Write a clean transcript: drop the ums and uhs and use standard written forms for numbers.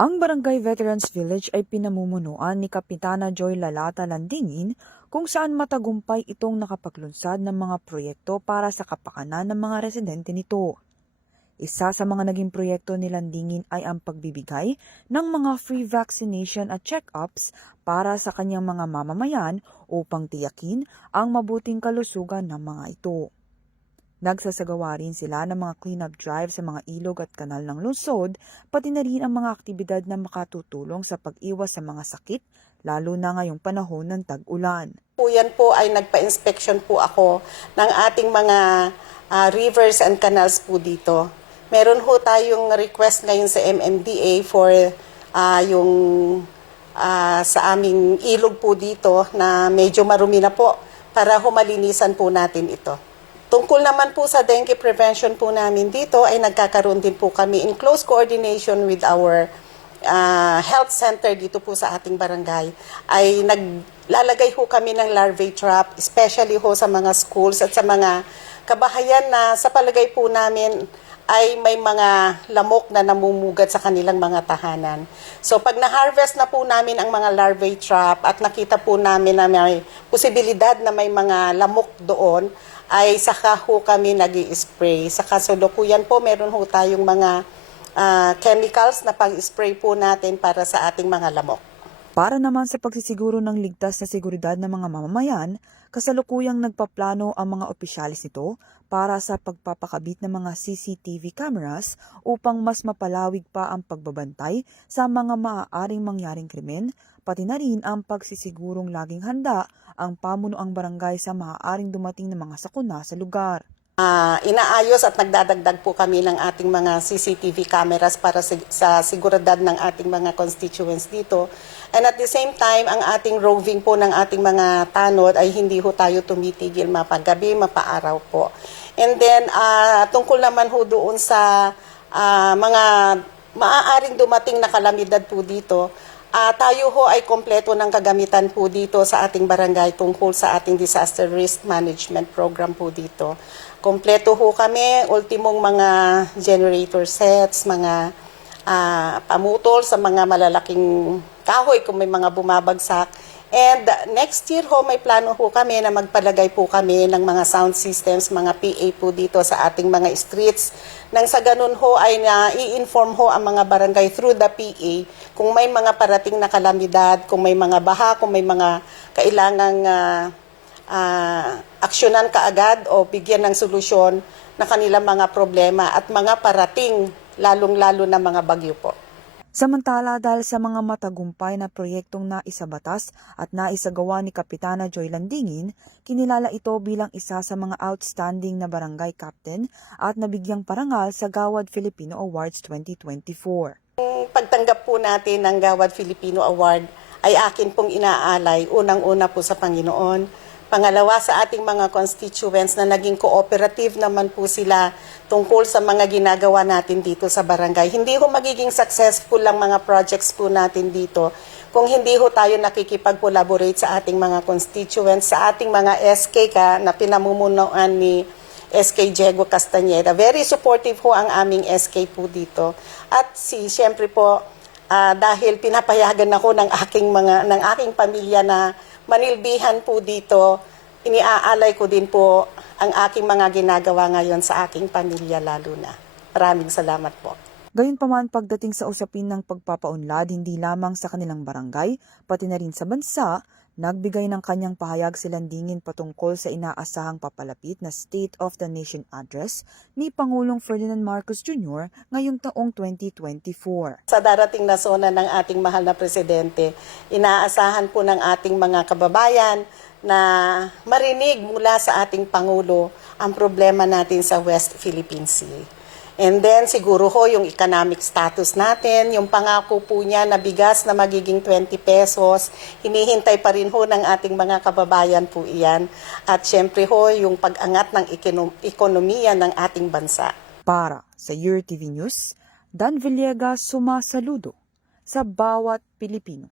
Ang Barangay Veterans Village ay pinamumunuan ni Kapitana Joy Lalata Landingin kung saan matagumpay itong nakapaglunsad ng mga proyekto para sa kapakanan ng mga residente nito. Isa sa mga naging proyekto ni Landingin ay ang pagbibigay ng mga free vaccination at check-ups para sa kanyang mga mamamayan upang tiyakin ang mabuting kalusugan ng mga ito. Nagsasagawa rin sila ng mga clean-up drive sa mga ilog at kanal ng lungsod, pati na rin ang mga aktibidad na makatutulong sa pag-iwas sa mga sakit, lalo na ngayong panahon ng tag-ulan. Yan po ay nagpa-inspection po ako ng ating mga rivers and canals po dito. Meron ho tayong request ngayon sa MMDA for yung sa aming ilog po dito na medyo marumi na po para humalinisan po natin ito. Tungkol naman po sa dengue prevention po namin dito ay nagkakaroon din po kami in close coordination with our health center dito po sa ating barangay. Ay naglalagay ho kami ng larvae trap, especially ho sa mga schools at sa mga kabahayan na sa palagay po namin ay may mga lamok na namumugat sa kanilang mga tahanan. So pag na-harvest na po namin ang mga larvae trap at nakita po namin na may posibilidad na may mga lamok doon, ay saka ho kami nag-i-spray. Sa kasalukuyan po, meron ho tayong mga chemicals na pang-spray po natin para sa ating mga lamok. Para naman sa pagsisiguro ng ligtas na seguridad ng mga mamamayan, kasalukuyang nagpaplano ang mga opisyalis nito para sa pagpapakabit ng mga CCTV cameras upang mas mapalawig pa ang pagbabantay sa mga maaaring mangyaring krimen, pati na rin ang pagsisigurong laging handa ang pamunuang barangay sa maaaring dumating na mga sakuna sa lugar. Inaayos at nagdadagdag po kami ng ating mga CCTV cameras para sa seguridad ng ating mga constituents dito. And at the same time, ang ating roving po ng ating mga tanod ay hindi ho tayo tumitigil mapagabi, mapaaraw po. And then, tungkol naman ho doon sa mga maaaring dumating na kalamidad po dito, tayo ho ay kompleto ng kagamitan po dito sa ating barangay tungkol sa ating disaster risk management program po dito. Kompleto ho kami, ultimong mga generator sets, mga pamutol sa mga malalaking kahoy kung may mga bumabagsak. And next year ho, may plano ho kami na magpalagay po kami ng mga sound systems, mga PA po dito sa ating mga streets. Nang sa ganun ho ay i-inform ho ang mga barangay through the PA kung may mga parating na kalamidad, kung may mga baha, kung may mga kailangang aksyonan kaagad o bigyan ng solusyon na kanilang mga problema at mga parating, lalong-lalo na mga bagyo po. Samantala, dahil sa mga matagumpay na proyektong naisabatas at naisagawa ni Kapitana Joy Landingin, kinilala ito bilang isa sa mga outstanding na barangay captain at nabigyang parangal sa Gawad Filipino Awards 2024. Ang pagtanggap po natin ng Gawad Filipino Award ay akin pong inaalay, unang-una po sa Panginoon. Pangalawa, sa ating mga constituents na naging cooperative naman po sila tungkol sa mga ginagawa natin dito sa barangay. Hindi ho magiging successful lang mga projects po natin dito kung hindi ho tayo nakikipag-collaborate sa ating mga constituents, sa ating mga SK na pinamumunuan ni SK Diego Castañeda. Very supportive ho ang aming SK po dito. At siyempre po, dahil pinapayagan ako ng aking pamilya na manilbihan po dito, iniaalay ko din po ang aking mga ginagawa ngayon sa aking pamilya lalo na. Maraming salamat po. Gayunpaman, pagdating sa usapin ng pagpapaunlad hindi lamang sa kanilang barangay, pati na rin sa bansa, nagbigay ng kanyang pahayag si Landingin patungkol sa inaasahang papalapit na State of the Nation Address ni Pangulong Ferdinand Marcos Jr. ngayong taong 2024. Sa darating na sona ng ating mahal na presidente, inaasahan po ng ating mga kababayan na marinig mula sa ating Pangulo ang problema natin sa West Philippine Sea. And then siguro ho yung economic status natin, yung pangako po niya na bigas na magiging 20 pesos, hinihintay pa rin ho ng ating mga kababayan po iyan. At syempre ho yung pag-angat ng ekonomiya ng ating bansa. Para sa URTV News, Dan Villegas sumasaludo sa bawat Pilipino.